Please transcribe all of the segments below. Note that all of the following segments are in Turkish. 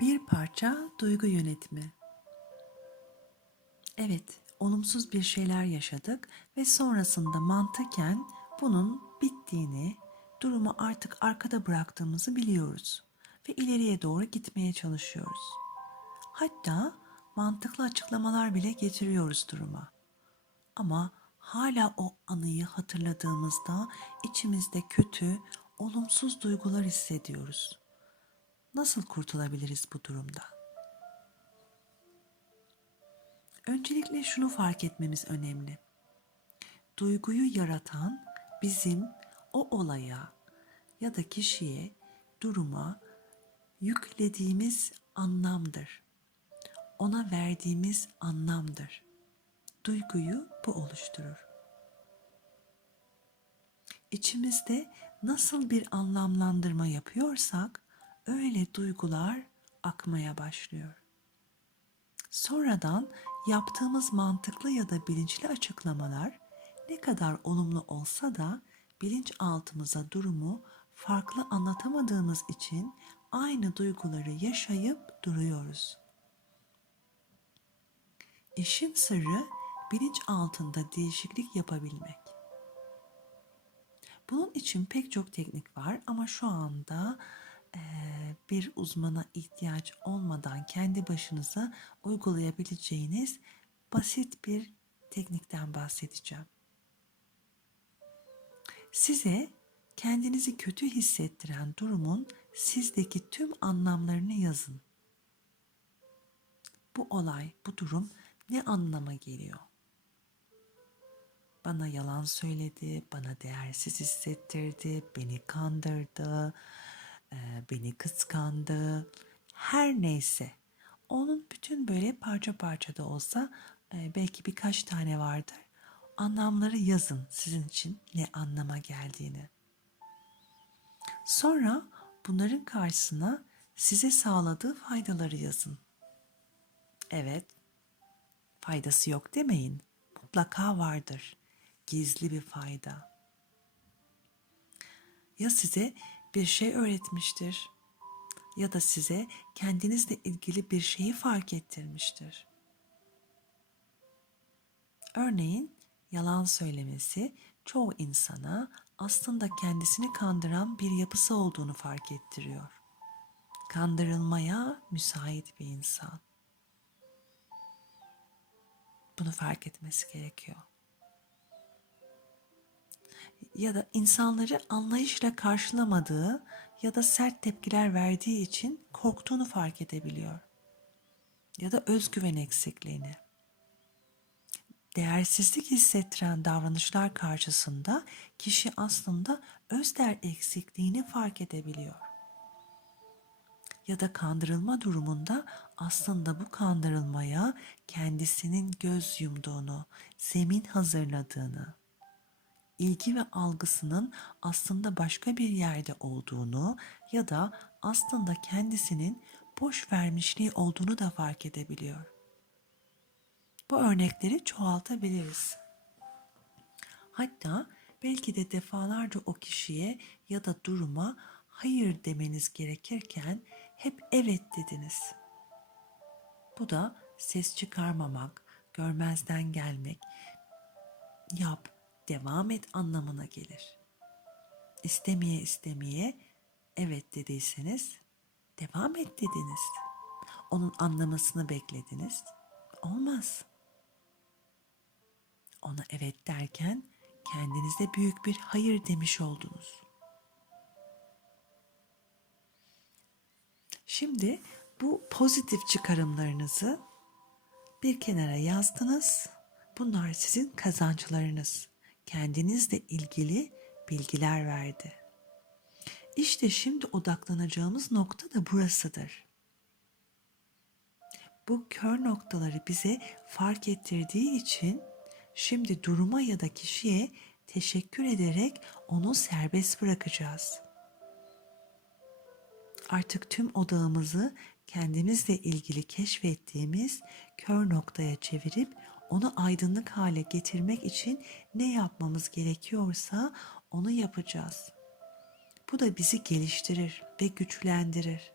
Bir parça duygu yönetimi. Evet, olumsuz bir şeyler yaşadık ve sonrasında mantıken bunun bittiğini, durumu artık arkada bıraktığımızı biliyoruz ve ileriye doğru gitmeye çalışıyoruz. Hatta mantıklı açıklamalar bile getiriyoruz duruma. Ama hala o anıyı hatırladığımızda içimizde kötü, olumsuz duygular hissediyoruz. Nasıl kurtulabiliriz bu durumda? Öncelikle şunu fark etmemiz önemli. Duyguyu yaratan bizim o olaya ya da kişiye, duruma yüklediğimiz anlamdır. Ona verdiğimiz anlamdır. Duyguyu bu oluşturur. İçimizde nasıl bir anlamlandırma yapıyorsak öyle duygular akmaya başlıyor. Sonradan yaptığımız mantıklı ya da bilinçli açıklamalar ne kadar olumlu olsa da bilinçaltımıza durumu farklı anlatamadığımız için aynı duyguları yaşayıp duruyoruz. İşin sırrı bilinç altında değişiklik yapabilmek. Bunun için pek çok teknik var ama şu anda bir uzmana ihtiyaç olmadan kendi başınıza uygulayabileceğiniz basit bir teknikten bahsedeceğim. Size kendinizi kötü hissettiren durumun sizdeki tüm anlamlarını yazın. Bu olay, bu durum ne anlama geliyor? Bana yalan söyledi, bana değersiz hissettirdi, beni kandırdı, beni kıskandı. Her neyse. Onun bütün böyle parça parça da olsa e, belki birkaç tane vardır. Anlamları yazın sizin için ne anlama geldiğini. Sonra bunların karşısına size sağladığı faydaları yazın. Evet, faydası yok demeyin. Mutlaka vardır. Gizli bir fayda. Ya size bir şey öğretmiştir ya da size kendinizle ilgili bir şeyi fark ettirmiştir. Örneğin yalan söylemesi çoğu insana aslında kendisini kandıran bir yapısı olduğunu fark ettiriyor. Kandırılmaya müsait bir insan. Bunu fark etmesi gerekiyor. Ya da insanları anlayışla karşılamadığı ya da sert tepkiler verdiği için korktuğunu fark edebiliyor. Ya da özgüven eksikliğini. Değersizlik hissettiren davranışlar karşısında kişi aslında özder eksikliğini fark edebiliyor. Ya da kandırılma durumunda aslında bu kandırılmaya kendisinin göz yumduğunu, zemin hazırladığını, ilgi ve algısının aslında başka bir yerde olduğunu ya da aslında kendisinin boş vermişliği olduğunu da fark edebiliyor. Bu örnekleri çoğaltabiliriz. Hatta belki de defalarca o kişiye ya da duruma hayır demeniz gerekirken hep evet dediniz. Bu da ses çıkarmamak, görmezden gelmek, yap, devam et anlamına gelir. İstemeye istemeye evet dediyseniz devam et dediniz. Onun anlamasını beklediniz. Olmaz. Ona evet derken kendinize büyük bir hayır demiş oldunuz. Şimdi bu pozitif çıkarımlarınızı bir kenara yazdınız. Bunlar sizin kazançlarınız. Kendinizle ilgili bilgiler verdi. İşte şimdi odaklanacağımız nokta da burasıdır. Bu kör noktaları bize fark ettirdiği için şimdi duruma ya da kişiye teşekkür ederek onu serbest bırakacağız. Artık tüm odağımızı kendimizle ilgili keşfettiğimiz kör noktaya çevirip onu aydınlık hale getirmek için ne yapmamız gerekiyorsa onu yapacağız. Bu da bizi geliştirir ve güçlendirir.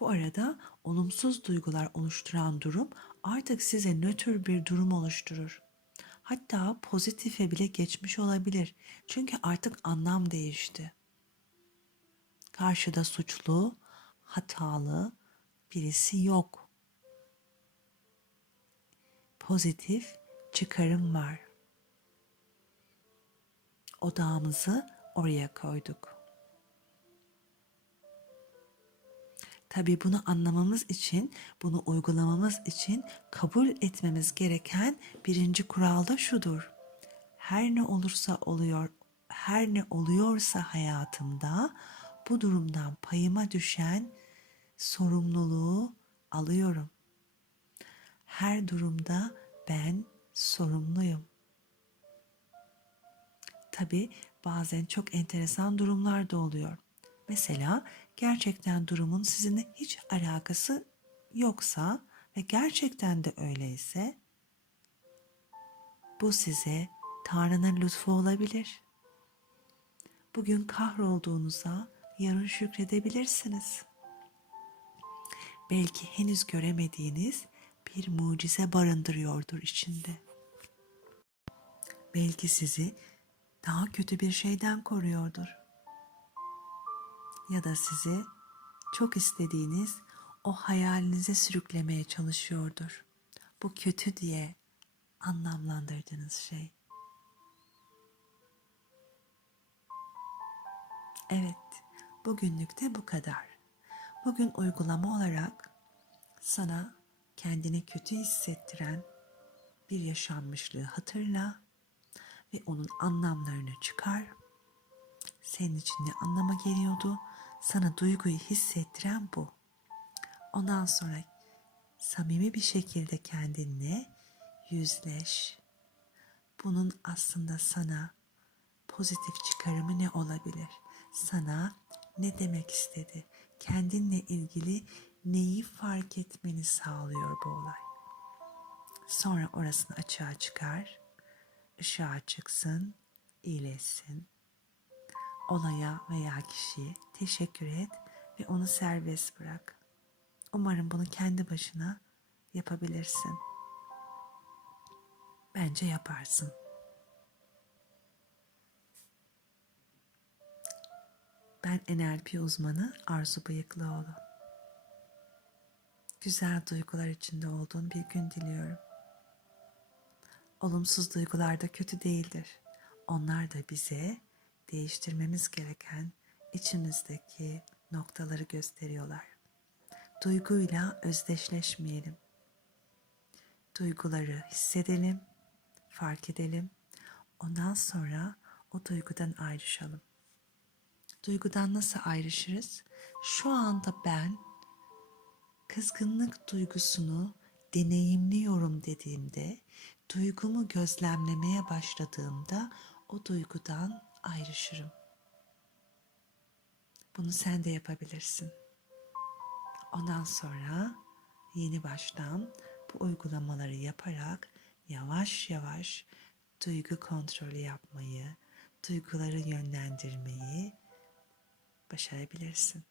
Bu arada olumsuz duygular oluşturan durum artık size nötr bir durum oluşturur. Hatta pozitife bile geçmiş olabilir. Çünkü artık anlam değişti. Karşıda suçlu, hatalı birisi yok. Pozitif çıkarım var. Odağımızı oraya koyduk. Tabii bunu anlamamız için, bunu uygulamamız için kabul etmemiz gereken birinci kural da şudur. Her ne olursa oluyor, her ne oluyorsa hayatımda bu durumdan payıma düşen sorumluluğu alıyorum. Her durumda ben sorumluyum. Tabii bazen çok enteresan durumlar da oluyor. Mesela gerçekten durumun sizinle hiç alakası yoksa ve gerçekten de öyleyse bu size Tanrı'nın lütfu olabilir. Bugün kahrolduğunuza yarın şükredebilirsiniz. Belki henüz göremediğiniz bir mucize barındırıyordur içinde. Belki sizi daha kötü bir şeyden koruyordur. Ya da sizi çok istediğiniz o hayalinize sürüklemeye çalışıyordur. Bu kötü diye anlamlandırdığınız şey. Evet, bugünlük de bu kadar. Bugün uygulama olarak sana kendini kötü hissettiren bir yaşanmışlığı hatırla ve onun anlamlarını çıkar. Senin için ne anlama geliyordu? Sana duyguyu hissettiren bu. Ondan sonra samimi bir şekilde kendinle yüzleş. Bunun aslında sana pozitif çıkarımı ne olabilir? Sana ne demek istedi? Kendinle ilgili neyi fark etmeni sağlıyor bu olay? Sonra orasını açığa çıkar, ışığa çıksın, iyileşsin. Olaya veya kişiye teşekkür et ve onu serbest bırak. Umarım bunu kendi başına yapabilirsin. Bence yaparsın. Ben NLP uzmanı Arzu Bıyıklıoğlu. Güzel duygular içinde olduğun bir gün diliyorum. Olumsuz duygular da kötü değildir. Onlar da bize değiştirmemiz gereken içimizdeki noktaları gösteriyorlar. Duyguyla özdeşleşmeyelim. Duyguları hissedelim, fark edelim. Ondan sonra o duygudan ayrışalım. Duygudan nasıl ayrışırız? Şu anda ben kızgınlık duygusunu deneyimliyorum dediğimde, duygumu gözlemlemeye başladığımda o duygudan ayrışırım. Bunu sen de yapabilirsin. Ondan sonra yeni baştan bu uygulamaları yaparak yavaş yavaş duygu kontrolü yapmayı, duyguları yönlendirmeyi başarabilirsin.